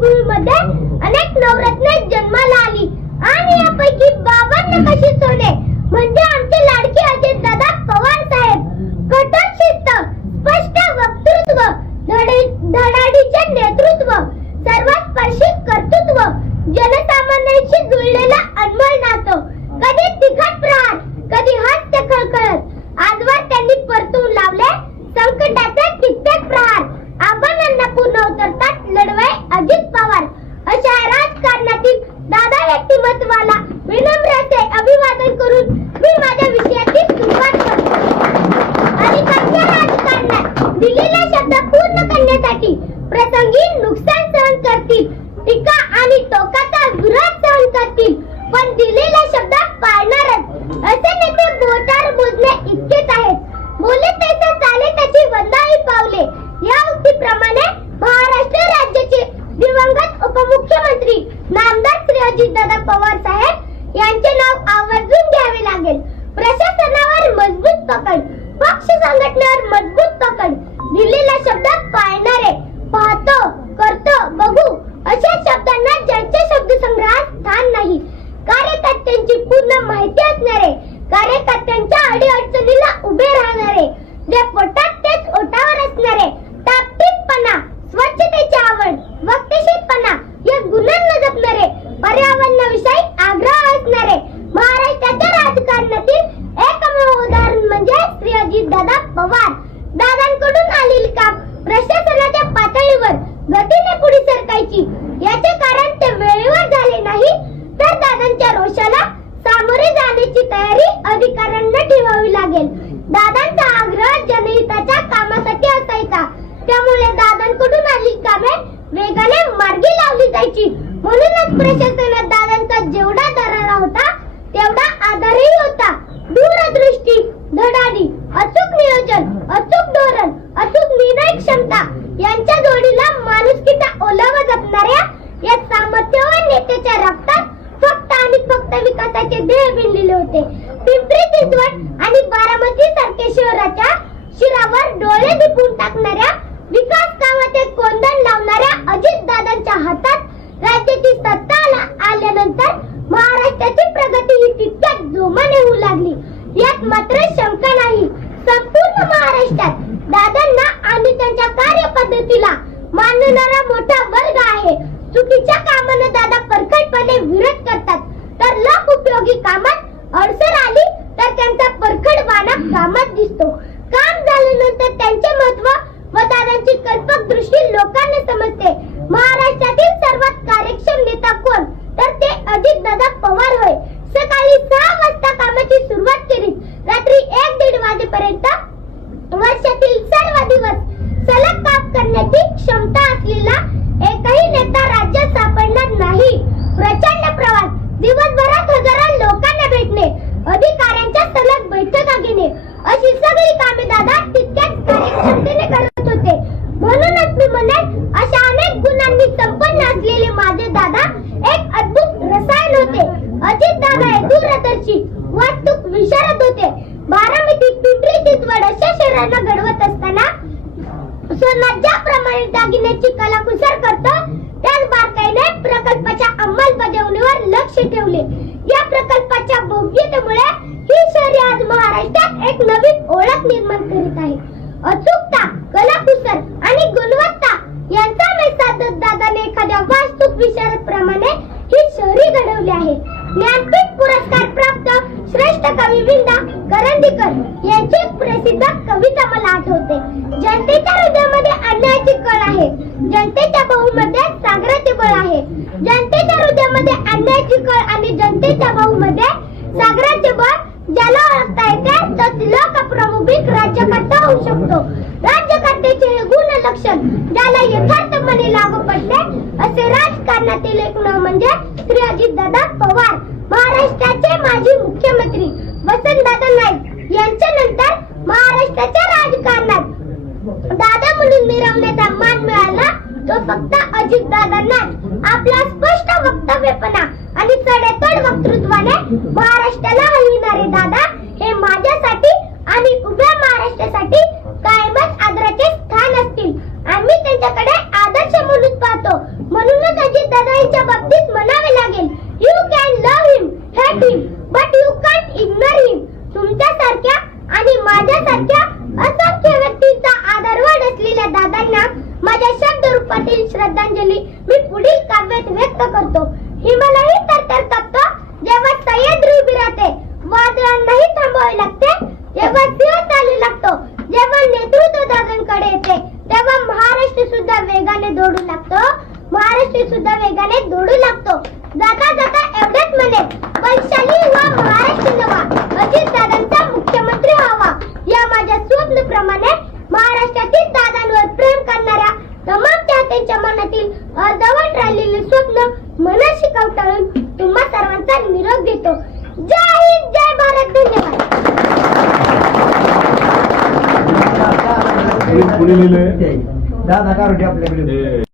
भूमीमध्ये अनेक नवरत्ने जन्माला आली आणि यापैकी बाबांना कशी सोने म्हणजे आमचे लाडके अजितदादा पवार साहेब. कठोर शिस्त, स्पष्ट वक्तृत्व, धडाडीचे नेतृत्व, सर्वस्पर्शी कर्तृत्व, जनसामान्यांशी जुळलेला अनमोल नातं, कधी तिखट प्रहार, कधी हास्य खळखळत, आजवर त्यांनी परतून लावले संकटाचे कित्येक प्रहार. आव्हानांना पूर्ण उतरतात लढवय अजित पवार. अशा राजकारणातील दादा व्यक्तिमत्वाला विनम्रते अभिवादन करून मी माझ्या विषयाची सुरुवात करतो. आणि कच्च्या राजकारणात दिलेला शब्द पूर्ण करण्यासाठी प्रसंगी नुकसान सहन करतील, टीका आणि टोकाचा विरोध सहन करतील, पण दिलेला शब्द पाळणारच. असे नेते बोटावर मोजणे इतकेच आहेत. बोले तैसे चाले त्याची वंदाळी पावले. या उक्तीप्रमाणे महाराष्ट्र राज्याचे दिवंगत उपमुख्यमंत्री नामदार श्री अजितदादा पवार साहेब यांचे नाव आवर्जून घ्यावे लागेल. प्रशासनावर मजबूत पकड, पक्ष संघटनेवर मजबूत पकड, दिलेला शब्द पाळणारे, पाहतो, करतो, बघू अशा शब्दांना ज्यांच्या शब्दसंग्रहात स्थान नाही, कार्यकर्त्यांची पूर्ण माहिती असणारे, कार्यकर्त्यांच्या अडीअडचणीला उभे राहणारे, जे पोटात तेच ओठावर असणारे, टापटीपणा, स्वच्छतेची आवड, वक्तशीरपणा या गुणांना जपणारे, पर्यावरणाविषयी आग्रह असणारे. महाराष्ट्राच्या राजकारणातील एकमेव उदाहरण म्हणजे श्री अजितदादा पवार. दादांकडून आलेली काम प्रशासनाच्या पातळीवर गतीने पुढे सरकायची. याचे कारण ते वेळेवर झाले नाही, तर दादांच्या रोषाला सामोरे जाण्याची तयारी अधिकाऱ्यांना ठेवावी लागेल. दादांचा आग्रह जनहिताच्या कामासाठी असायचा, त्यामुळे दादांकडून आलेली कामे वेगाने मार्गी लावली जायची. म्हणूनच प्रशासनात दादांचा जेवढा दरारा होता तेवढा आधारही होता. दूरदृष्टी, धडाडी, अचूक नियोजन, अचूक धोरण, अचूक निर्णय क्षमता यांच्या जोडीला माणुसकीचा ओलावा जपणाऱ्या या सामर्थ्यवान नेत्याच्या रक्तात फक्त आणि फक्त विकासाचे ध्येय विणलेले होते. पिंपरी चिंचवड आणि बारामती सारख्या शहराच्या शिरावर डोळे दिपून टाकणाऱ्या विकास कामाचे कोंदण लावणाऱ्या अजितदादांच्या हातात राज्याची सत्ता आल्यानंतर महाराष्ट्राची प्रगती ही तितक्याच जोमाने होऊ लागली. यात मात्र शंका नाही. संपूर्ण महाराष्ट्रात दादांना आणि त्यांच्या कार्यपद्धतीला मानणारा मोठा वर्ग आहे. चुकीच्या कामांना दादा परखडपणे विरोध करतात, तर लोक उपयोगी कामात अडचण आली तर त्यांचा परखडपणा कामात दिसतो. काम झाल्यानंतर त्यांचे महत्व व दादांची कल्पक दृष्टी लोकांना समजते. महाराष्ट्रातील सर्वात कार्यक्षम नेता कोण, तर ते अजितदादा पवार होय. सकाळी 6 वाजता कामाची सुरुवात केली, रात्री 1-1:30 वाजेपर्यंत वर्षातील सर्व दिवस सलग काम करण्याची क्षमता असलेला एकही नेता राज्यात सापडणार नाही. प्रचंड प्रवास, दिवसभरात हजारो लोकांना भेटणे, अधिकाऱ्यांच्या सलग बैठका घेणे अशी सगळी कामे दादा तितक्याच कार्यक्षमतेने करत होते. म्हणूनच मी म्हणेन, अशा अनेक गुणांनी संपन्न असलेले माझे दादा एक अद्भुत रसायन होते. अजित दादा हे दूरदर्शी, वास्तूक विशारद होते. बारामती, पिंपरी चिंचवड अशा शहरांना घडवत असताना सोना ज्याप्रमाणे दागिन्याची कलाकुसर करतो, त्याच बारकाईने प्रकल्पाच्या अंमलबजावणीवर लक्ष ठेवले. या प्रकल्पाच्या भव्यतेमुळे ही शहरे आज महाराष्ट्रात एक नवीन ओळख निर्माण करीत आहे. अचूकता, कलाकुसर आणि गुणवत्ता यांचा मेळ दादाने एखाद्या वास्तूक विशारद प्रमाणे ही शहरी घडवली आहे. ज्ञानपीठ पुरस्कार प्राप्त श्रेष्ठ कवी विंदा करंदीकर यांची प्रसिद्ध कविता मला आठवते. जनतेच्या हृदयामध्ये अन्यायाची कळ आहे, जनतेच्या बाहूमध्ये सागराचे बळ आहे. जनतेच्या हृदयामध्ये अन्यायाची कळ आणि जनतेच्या बाहूमध्ये सागराचे बळ ज्याला ओळखता येते तोच लोकप्रमुख राज्यकर्ता होऊ शकतो. राज्यकर्त्याचे हे गुण लक्षण ज्याला यथार्थपणे लागू पडले असे राजकारणातील एक नाव म्हणजे श्री अजितदादा पवार. महाराष्ट्राचे माजी मुख्यमंत्री वसंतदादा नाईक यांच्या नंतर महाराष्ट्राच्या राजकारणात दादा म्हणून मिरवण्याचा मान मिळाला तो फक्त अजितदादांनाच. आपला स्पष्ट वक्तव्यपणा आणि सडेतोड वक्तृत्वाने महाराष्ट्राला हलविणारे दादा हे माझ्यासाठी आणि उभ्या महाराष्ट्रासाठी कायमच आदराचे स्थान असतील. आम्ही त्यांच्याकडे आदर्श म्हणून पाहतो. म्हणूनच अजितदादांच्या बाबतीत म्हणावे लागेल, you can love him, hate him, but you can't ignore him. तुमच्यासारख्या आणि माझ्यासारख्या असंख्य व्यक्तींचा आदरवड असलेल्या दादांना माझ्या शब्द रूपातील श्रद्धांजली मी पुढील काव्यात व्यक्त करतो. हिमालयही तरतर कापतो जेव्हा सह्याद्री उभी राहते, वादळांनाही थांबावे लागते जेव्हा सिंह चालू लागतो, जेव्हा नेतृत्व दादांकडे येते तेव्हा महाराष्ट्र सुद्धा वेगाने दौडू लागतो, महाराष्ट्र सुद्धा वेगाने दौडू लागतो. जाता जाता एवढेच म्हणे, बलशाली व्हा महाराष्ट्र नवा, अजित दादांचा मुख्यमंत्री व्हावा. या माझ्या स्वप्नप्रमाणे महाराष्ट्रातील दादांवर प्रेम करणाऱ्या तमाम चाहत्यांच्या मनातील अर्धवट राहिलेले स्वप्न मनाशी कवटाळून तुम्हा सर्वांचा निरोप देतो. जय हिंद, जय भारत, धन्यवाद. पुढे लिहिलंय दादा कारोटे आपल्याकडे.